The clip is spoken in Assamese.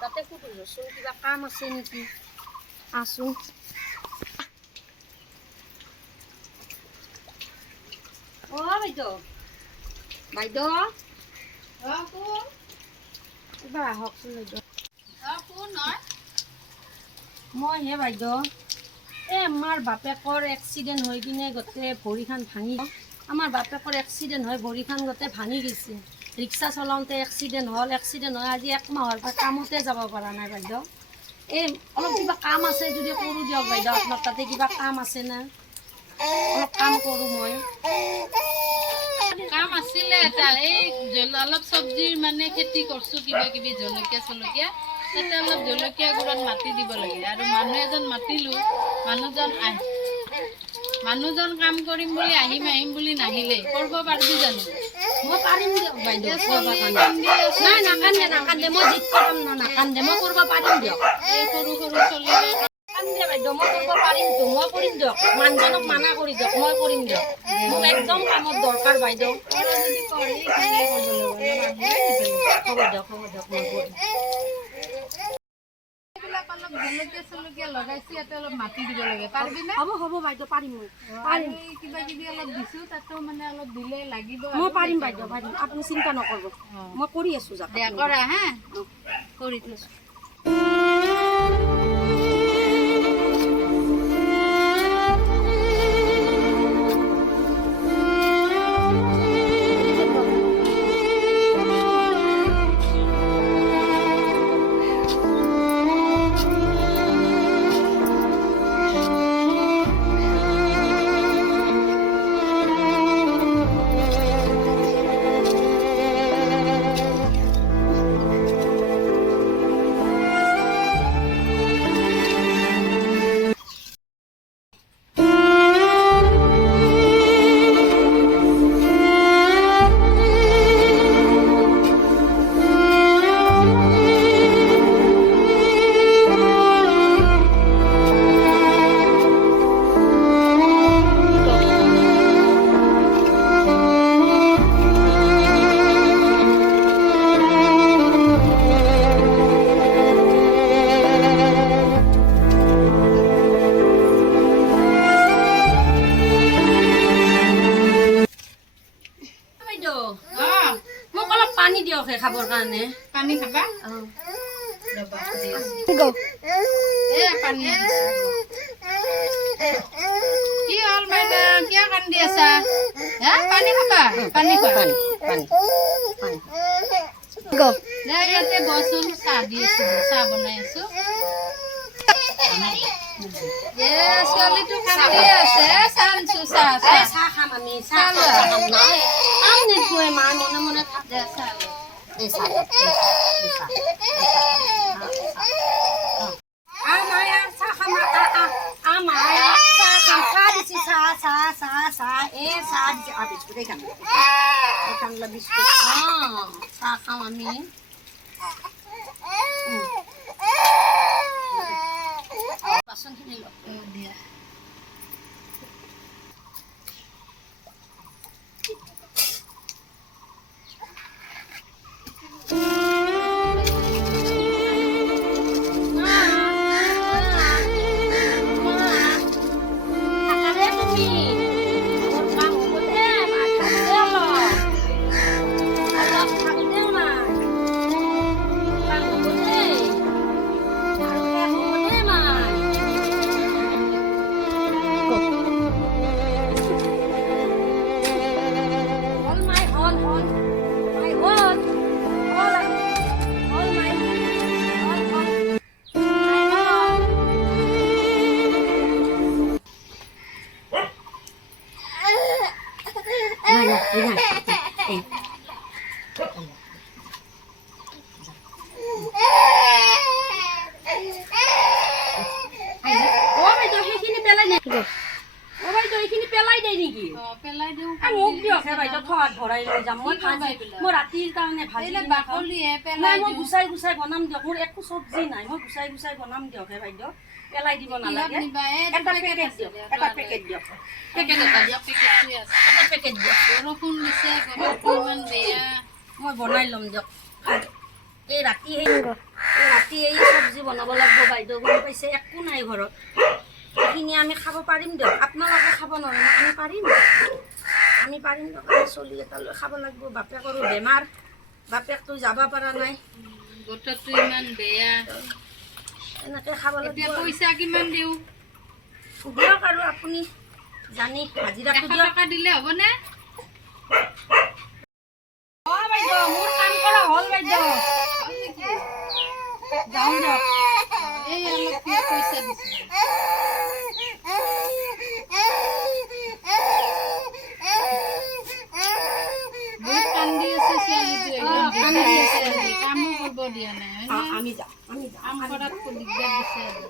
তাতে ফুটো ধৰছো কিবা কাম আছে নেকি আছো অ বাইদেউ বাইদেউ কোন এবাৰ আহকচোন বাইদেউ কোন হয় মই হে বাইদেউ আমাৰ বাপেকৰ এক্সিডেণ্ট হৈ কিনে গোটেই ভৰিখন ভাঙি আমাৰ বাপেকৰ এক্সিডেণ্ট হৈ ভৰিখন গোটেই ভাঙি গৈছে ৰিক্সা চলাওঁতে এক্সিডেণ্ট হয় আজি 1 মাহৰ পৰা কামতে যাব পৰা নাই বাইদেউ এই অলপ কিবা কাম আছে যদি কৰোঁ দিয়ক বাইদেউ আপোনাৰ তাতে কিবা কাম আছে না অলপ কাম কৰোঁ মই কাম আছিলে এটা এই অলপ চব্জিৰ মানে খেতি কৰছোঁ কিবা কিবি জলকীয়া চলকীয়া তাতে অলপ জলকীয়া গুড়াত মাটি দিব লাগে আৰু মানুহ এজন মাতিলোঁ মানুহজন কাম কৰিম বুলি আহিম বুলি নাহিলে কৰিব পাৰিবি জানো মই পাৰিম দিয়ক বাইদেউ নাই নাকান্দে মই জিত কৰাম না নাকান্দে মই কৰিব পাৰিম দিয়ক এই সৰু চলিলে কান্দে বাইদেউ মই কৰিব পাৰিমতো মই কৰিম দিয়ক মানুহজনক মানা কৰি দিয়ক মই কৰিম দিয়ক মোক একদম কামত দৰকাৰ বাইদেউ যদি কৰি হ'ব দিয়ক মই কৰিম অলপ জলকীয়া চলকীয়া লগাইছি ইয়াতে অলপ মাটি দিব লাগে পাৰিবি না হ'ব বাইদেউ পাৰিম পাৰিম কিবা কিবি অলপ দিছোঁ তাতো মানে অলপ দিলে লাগিব মই পাৰিম বাইদেউ পাৰিম আপুনি চিন্তা নকৰিব মই কৰি আছোঁ যাক দিয়া কৰা হা কৰি থৈছোঁ মোক অলপ পানী দিয়ক খাবৰ কাৰণে পানী খাবা পানী কি হ'ল বাইদেউ কিয় কান্দি আছা পানী খাবা পানী ইয়াতে বচোন চাহ দি আছো চাহ বনাই আছো ছোৱালীটো কান্দি আছে চাহ খাম আমি চাহ মা মনে মনে থাকে চাহ খাম আমি বাচনখিনি দিয়া মই ৰাতিৰ কাৰণে ভাজি মই গুচাই গুচাই বনাম দিয়ক মোৰ একো চব্জি নাই মই গুচাই বনাম দিয়ক হে বাইদেউ পেলাই দিব নালাগে এটা পেকেট দিয়ক এটা পেকেট দিয়ক পেকেট এটা দিয়ক পেকেট দিয়ক বৰষুণ দিছে গৰম ইমান বেয়া মই বনাই ল'ম দিয়ক। এই ৰাতি এই চব্জি বনাব লাগিব বাইদেউ, গম পাইছে? একো নাই ঘৰত, এইখিনি আমি খাব পাৰিম দিয়ক। আপোনালোকে খাব নোৱাৰে না, আমি পাৰিম দিয়ক। আমি চলি এটা লৈ খাব লাগিব। বাপেকৰো বেমাৰ, বাপেকটো যাব পৰা নাই, বতৰটো ইমান বেয়া, এনেকৈ খাব লাগিব। এতিয়া পইচা কিমান দিওঁ দিয়ক আৰু আপুনি জানি হাজিৰাটো 100 দিয়ক। টকা দিলে হ'বনে? বাইদেউ মোৰ কাম কৰা হ'ল বাইদেউ, যাওঁ দিয়ক। এই অলপ পইচা দিছোঁ। বহুত কান্দি আছে ছোৱালীটোৱে, কান্দি আছে। কামো কৰিব দিয়া নাই, আমি যাওঁ কাম কৰাত দিগদাৰ দিছে আৰু।